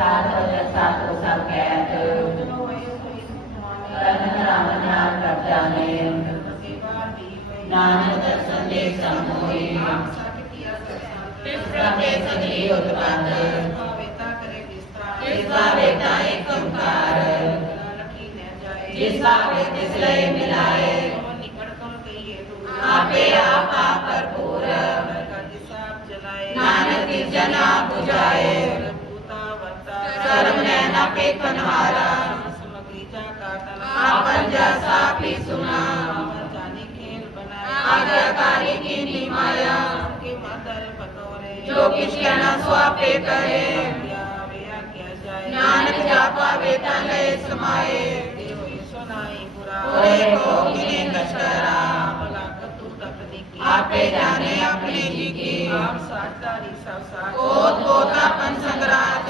สาธุสาธุสังแกตุกันธรรมนาปัจจานินานัตสันเดสัมโมหิติสระเตสนิยุตปันเตติสระเวตาเอกมการติสระเวติสเลมิลาย आपे आप आप पर पूरा नानक जन आप बुझाए के कनवारा आपन जैसा भी सुना आज्ञाकारी की निमाया जो किस कहना स्वापे करे। नानक जापा बेटा ले समाए सुनाई बुरा ओए को किने कष्टरा। आपे जाने अपने जी की। आप सातारी सब साथ। संग्राच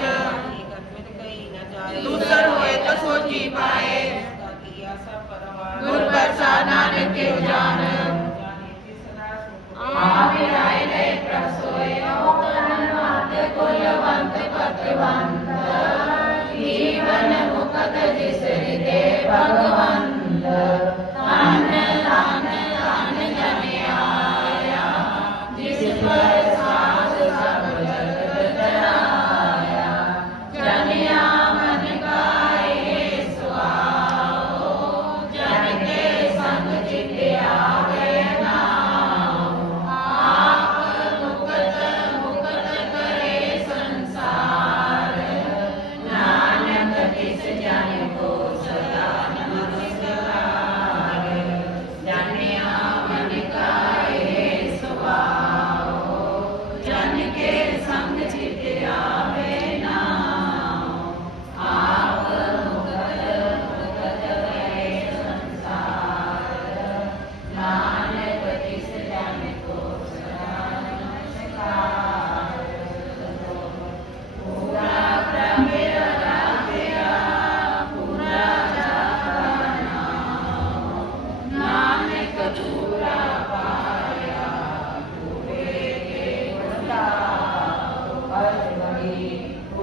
India.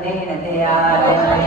Atenea, Atenea,